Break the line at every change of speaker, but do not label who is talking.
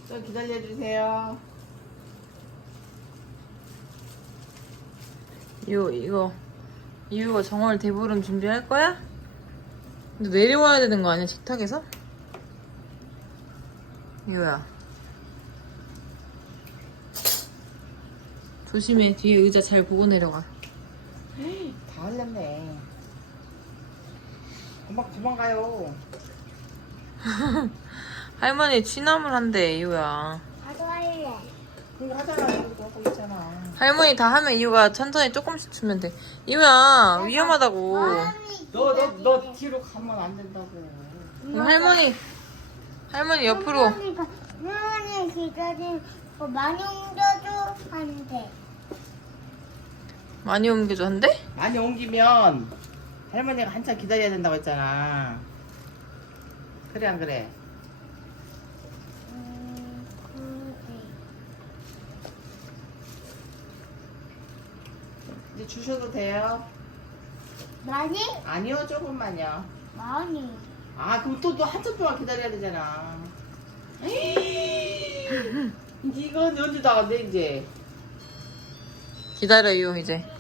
좀 기다려주세요.
이거 이유가 정월 대보름 준비할 거야? 근데 내려와야 되는 거 아니야, 식탁에서? 이거야. 조심해, 뒤에 의자 잘 보고 내려가.
다 흘렸네. 금방 도망가요.
할머니 취나물 한대, 이유야.
나도 할래.
그거 하잖아. 이거 하고 있잖아.
할머니 다 하면 이유가 천천히 조금씩 주면 돼. 이유야, 위험하다고.
너 뒤로 가면 안 된다고.
그럼 할머니 옆으로.
할머니 기다리고 많이 옮겨줘 한대.
많이 옮겨줘 한대?
많이 옮기면 할머니가 한참 기다려야 된다고 했잖아. 그래 안 그래?
그래.
이제 주셔도 돼요?
많이?
아니요, 조금만요.
많이.
아, 그럼 또 한참 동안 기다려야 되잖아. 이건 언제 나간대 이제?
기다려, 이유 이제.